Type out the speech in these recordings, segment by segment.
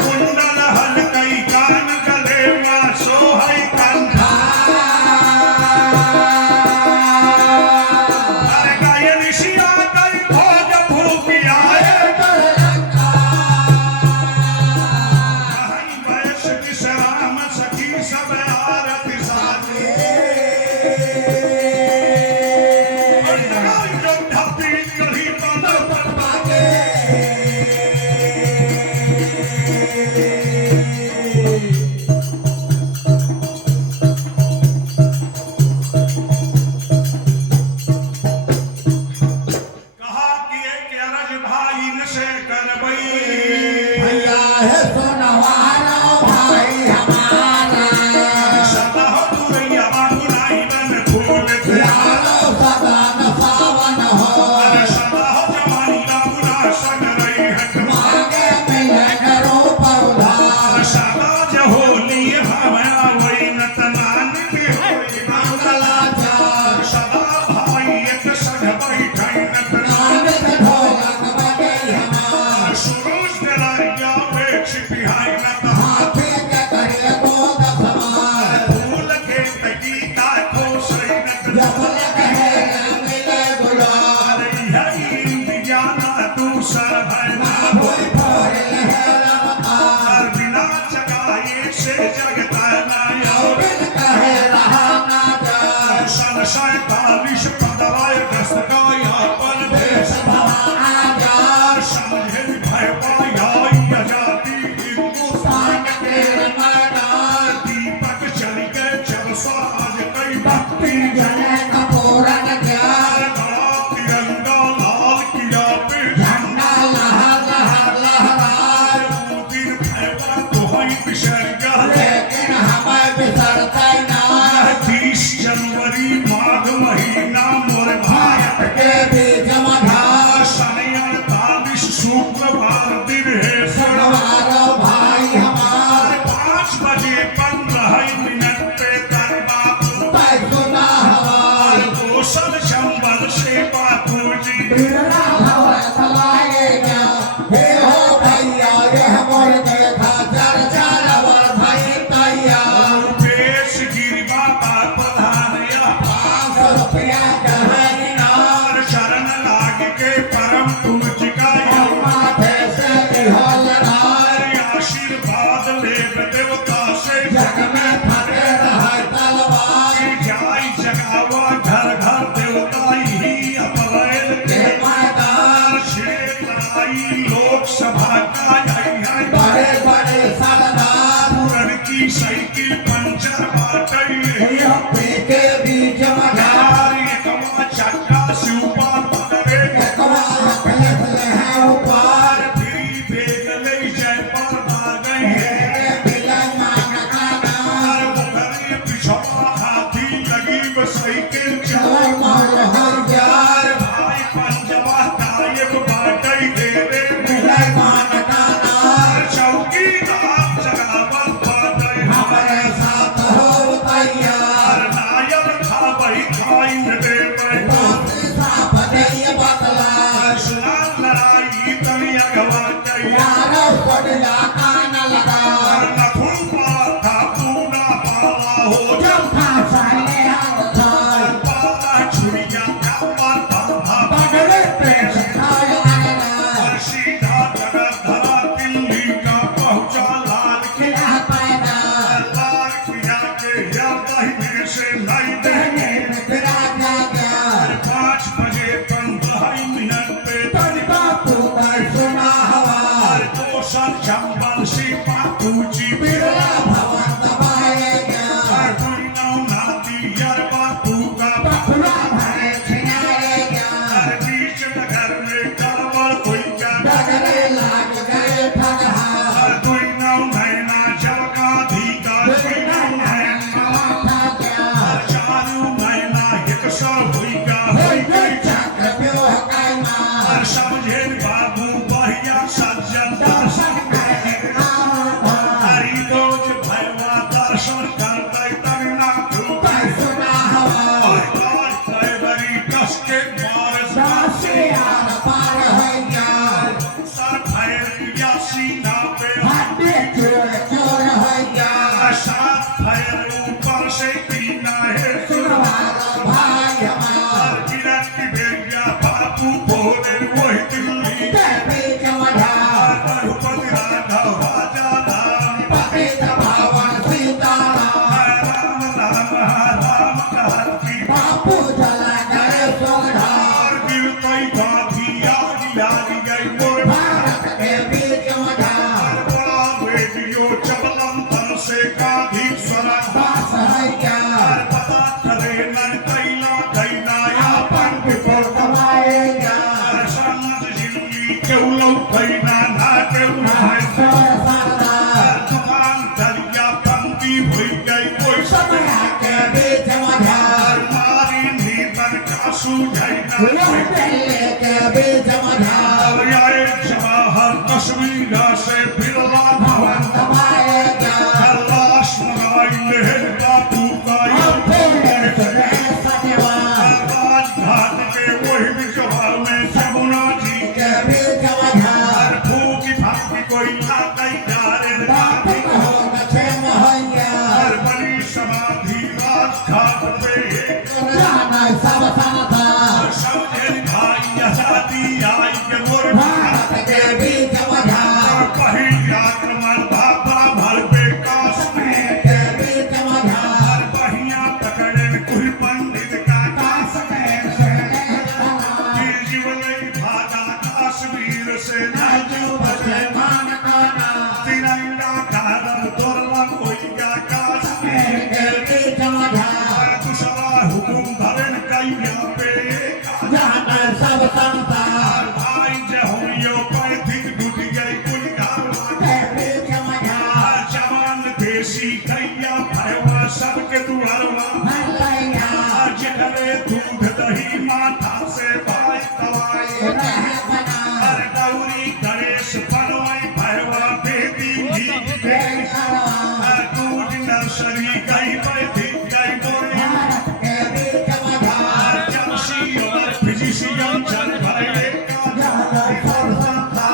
कुंडल हलकई कान गले मा सोहई कंधा अरे गायन शिया कई भोज भूपिया वैश विश्राम सखी सब आरती साजे भैया है सोनवारा भाई हमारा यारो सदा न सावन हो मांगे मिले करो पौधार मंगलाचार नानक ढोलक बजे हमार हाथी के करिए गोद समार जब लगे मिले गुलार ना भूल भोर लहर बिन कहे रहा ना जार सैतालीस पदवाय दस्तगाया पर देश भवा आजार समझे भय पाया जाति हिंदुस्तान के मैदान दीपक चल गए जब साज कई भक्ति जने कपूरन ज्ञान बड़ा तिरंगा लाल किया पे झंडा लहर लहर लहराए दिन भय तो हई बिसर गया लेकिन हमें बिसरते ना 30 जनवरी माघ महीना मोर भारत के बीच मझार सन 48 शुक्रवार दिन है सोनवारो भाई हमार 5 बजे 15 मिनट पे कर बापू पैसुना हवाई कौशल चंबल से बापू जी बिरला भवे सलाएगा हे हो भैया यह मोर देखा चर्चा लवर भाई तैयार पेश गिरी बाबा प्रधान या 500 रुपया कहे इनाम शरण लाग के परम पूज का माथे से बिहाल नार आशीर्वाद ले देवता से जग में फटे रहे तलवार जाय जगावा घर घर देवता ही अपरेल के मैदान लड़ाई लोकसभा का बड़े बड़े सरदार पूरन की साइकिल पंचर बाटई यूपी के बीच मझार चक्का सुपा पकड़े एकवा हकलत ले है ऊपर फिरी बेगले जय पर भागई मेरे मिलन मान का नाम पिछवा हाथी लगी साइकिल चलो मोर हर यार भाई पंजवा गायब बाटई देवे मिलन मान का नाम चौकीदार जगावत बाटई हमारे साथ हो तैयार नायब था भाई खाई देवे बाती साफ दे बतला सुना लड़ाई तनी अगवा गई यारो पड़ला कान लगा नखुन था पूना पाला हो जब फांसाने हाथ था पाला छुरिया कमर बांधा पगड़े पेश खाए आना सीधा जगह धरा दिल्ली का पहुंचा लाल खिला पैदा लाल किला के हृदय से लाई देंगे तेरा क्या क्या 5 बजे 15 मिनट पे तन बापू का सुना हवार कौशल चंबल से बापू जी बिरला भवन दबाएगा नाती यार बापू का पखुआ भरे छिनाएगा बीच नगर में गड़बड़ हुई क्या डगरे लाग गए ठगहार नैना जब गाधी का बिना नयन माथा क्या चालू नैना एक सौ हुई क्या होई गई चक्र व्यूह काय मार समझे बाबू बढ़िया सज्जन दर्शन करे आओ भार हरी तो कश्मीर से बिरला भवन दबाएगा लाश मंगाई लहर बापू का राजघाट के वही बिचवा में जमुना जी के भी जवाना फूकी फाकी कोई ना कई डारे बाप हो नचे महैया बड़ी समाधि राजघाट पे जाना सब साथा समझे भाई आजादी आई के मोर भारत के भी जवाना पहली आक्रमण बाबा भर पे काश्मीर के भी जवाना बहिया पकड़े कुल पंडित का कास के से जीवन भागा कश्मीर से नाजू बचे मान काना तिरंगा कारण तोरला कोई का कश्मीर के भी जवाना दूसरा हुकुम धरन कैया पे जाना सब साथा भाई जे होइयो पैथिक टूट गई कुल गावा के भी जवाना जवान देसी कैया भयवा सबके दुआरवा हल्लैया जिधरे दूध दही माथा से भाई तवाई रह बना हर गौरी गणेश बनवाई भयवा बेदी जी बेलवा दूध नर्सरी गई पैथिक गई बोरी भारत के भी जवाना जमशी और फिजिशियन चल भरे जाना सब साथा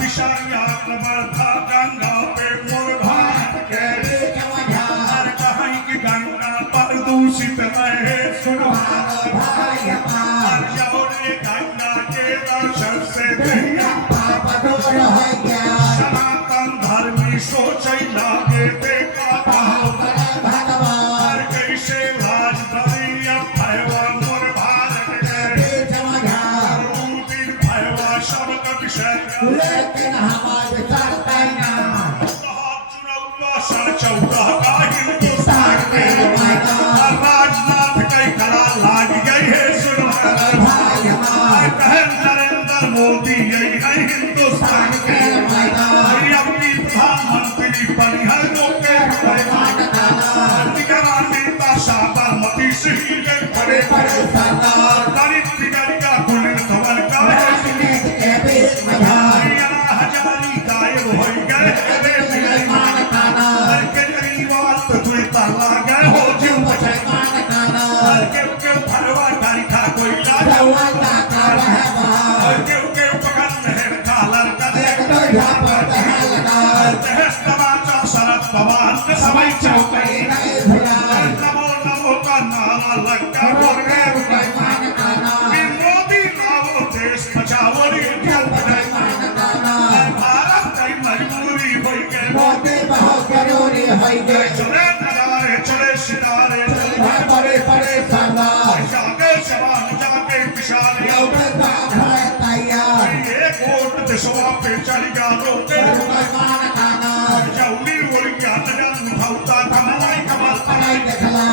दिशाया कमर था गंगा पे मोर भारत के भी जवाना हर कहीं की गंगा प्रदूषित रहे सुनवार भाई हमार जौने गंगा के दर्शन से दुनिया पाप दूर हो गया सनातन धर्मी सोचै लागे देखा पाप करे भगवान कैसे लाज बलिया भयवा मोर भारत के भी जवाना दिन भयवा सबक विषय लेकिन हमारे सरतना सर चौदह का हिंदुस्तान के राजनाथ कई कला लाग गई है सुनवार भाई हमार कहन नरेंद्र मोदी यही है हिंदुस्तान के अपनी प्रधानमंत्री बनी है लोग के नेता साबरमती सिंह के बड़े बड़े सरदार दलित बिगड़िया गुलिन धवन का राजनीति के बीच मझार हरियाणा हजारी गायब हो गए मुसलमान काना केजरीवाल तो तुई ताला गए हो जीव मुसलमान काना के भरवा गाड़ी खा कोई लाज जवान का कार है बाहर के पकड़ लहर का लड़का एक दो झापर तहा लगा दहस तमाचा शरद पवार के समय चौकई नहीं भुला नमो नमो का नारा लगा बोल गए मुसलमान काना मोदी लाओ देश बचाओ रे जल मुसलमान काना भारत की मजबूरी हो गई मोदी बहुत जरूरी है गए चले नजारे चले सितारे बड़े बड़े सरदार जागे जवान जागे विशाल लौटे बात है तैयार एक वोट देशवा पे चली जा रोके मुसलमान काना जौली वोली क्या नजर उठाउता कमलाई कमल पढ़ाई देखला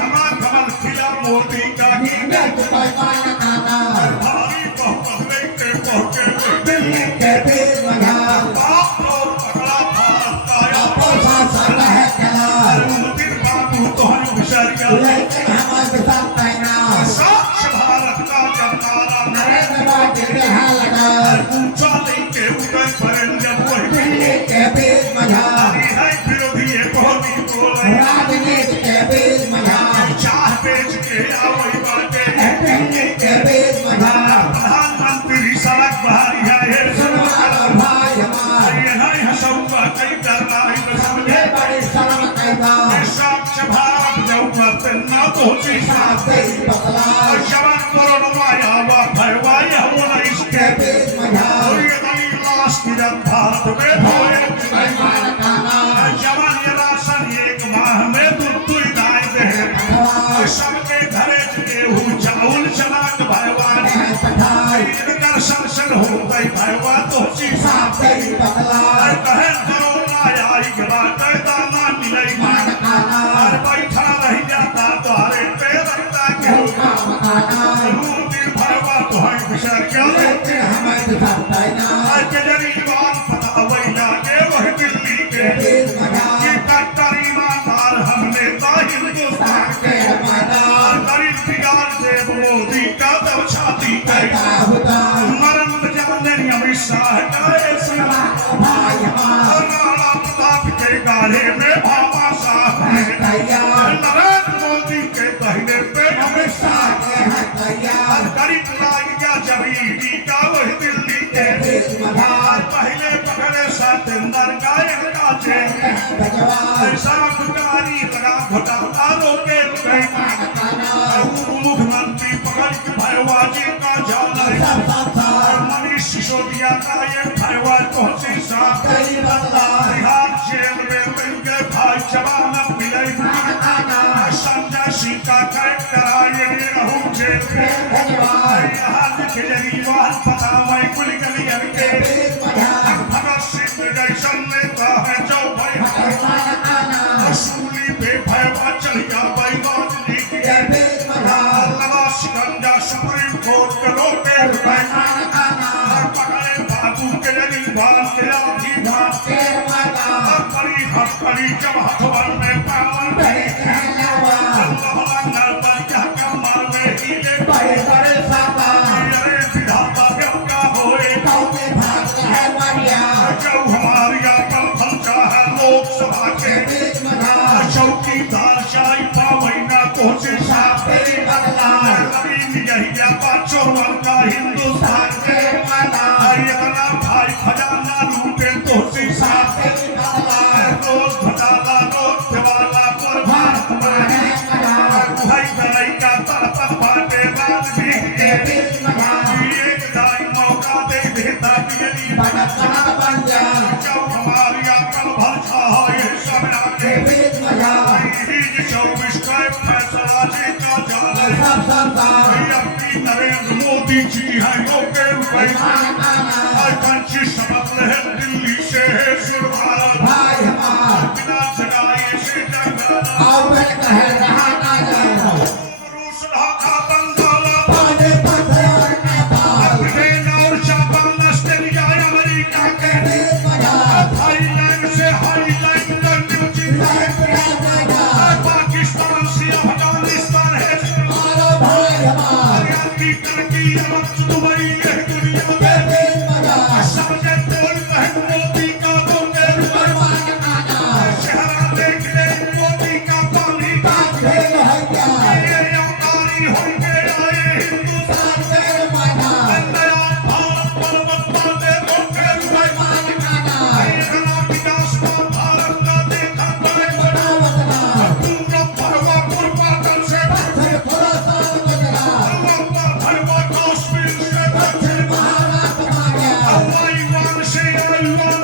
हमा कमल खिला मोदी का नींद मुसलमान काना भारी बहुमत लेके पहुंचे दिल्ली के बीच मझार बाप और पकड़ा भारत का पोसा सर है कला दिन बाबू तो हम विचार कर लेकिन हमारे साथ तैना स्वच्छ भारत का जमनारा नरेंद्र मोदी यहाँ लगा ऊंचा लेके उदय पड़े जब वही दिल्ली के बीच मझार है विरोधी ये बहुत बोले राजनीति के बीच मझार चाह बेच के आवई बाटे दिल्ली के बीच मझार प्रधानमंत्री सड़क बहारी है सुनवार भाई हमार ये नहीं हंसऊंगा कई डरना है तो समझे ये बड़ी शर्म कैदा स्वच्छ भारत जाऊंगा तेना तो होची साथ देश बदला जवान कोरोना माया हुआ भयवा ये होना इसके के बीच मझार और ये नहीं लाश की जब भारत में होए मुसलमान काना जवान ये राशन एक माह में तू दाए दे भगवान सबके घरे गेहूं चावल चनाक भयवान है पठाई इनकर संसन हो गई भयवा तो होची साथ देश बदला कहन कोरोना आई के बाद दाना मिले मान काना और बैठा रह जाता द्वारे पे रखता के काम काना दिन भरवा तो है विचार क्या लेकिन हमारे साथ तैना केजरीवाल पता वही लागे वही दिल्ली के बीच मझार कि कट्टर ईमानदार हमने हिंदुस्तान के मैदान गरीब बिगाड़ देव मोदी का तब छाती कैदा हुदा नरेंद्र जाने अमित शाह का बारे में भामाशाह है तैयार नरेंद्र मोदी के कहने पे अमित शाह के है तैयार गरीब लाइया जमीनी का वही दिल्ली के तेज मधार पहले पकड़े सतेंद्र गायक का जेल गजवार सरकारी लगा घोटाला रोके मुख्यमंत्री पकड़ के भयवाजी का जाल सब संसार मनीष सिसोदिया का ये भयवा पहुंची साथ कई बदला बिहार जेल में मिलके भाई जवान मिले संजय सिंह का कैद कराए रहूं जेल में गजवार यहाँ केजरीवाल पता मैं कुल गलियन के तेज मधार भगत सिंह जैसन नेता है जो भाई असूली पे भयवा चलिया बैबाद नीति तेज मधार लगा शिकंजा सुप्रीम कोर्ट के रोके पकड़े बाबू केजरीवाल के आधी भाग तेज मधार बड़ी हथकड़ी जब हथवन में पावन बड़े बड़े साबा विधाता क्या होए कौके भाग है मारिया जो हमारी अकल फलचा है लोकसभा के तेज मधार चौकीदार शाही पावैना कोशिश तेज बदला चोरवन का हिंदुस्तान के तेज मधार इतना भाई खजाना लूटे तो शीशा तेज बदला रोज घटाला रोज दिवाला पर भारत माने मधार भाई गलाई का तरफ बाटे राज भी तेज मधार एक दाई मौका दे देता बिजली बनत बन जा जो हमारी अकल भलसा है ये सब नाके तेज मधार ही 24 का फैसला जी का जाने सब संसार अपनी नरेंद्र मोदी जी है योगे रुपए आकांक्षी समझ है दिल्ली से है सुरभार भाई हमार बिना जगाए से जगाना आओ मैं कह रहा ना जाओ रूस ढाका बंगाला पाने पत्थर नेपाल ब्रिटेन और जापान ऑस्ट्रेलिया अमेरिका के तेज मधार थाईलैंड से हाईलैंड तक न्यूजीलैंड पाकिस्तान से अफगानिस्तान है मारो भाई हमार की टर्की अरब दुबई ये दुनिया में तेज मधार सबसे बोल है मोदी का रोके रुपए चेहरा देख ले मोदी का पानी का खेल है क्या ये औकारी होंगे आए हिंदुस्तान तेज मधार नया भारत पर्वत पर दे रोके रुपए इतना विकास का भारत का देखा बड़े बड़ा पूरा भरवा पूर्वांचल से पत्थर थोड़ा सा बदला भरवा कश्मीर से पत्थर महाराष्ट्र आ गया आईवान से आईवान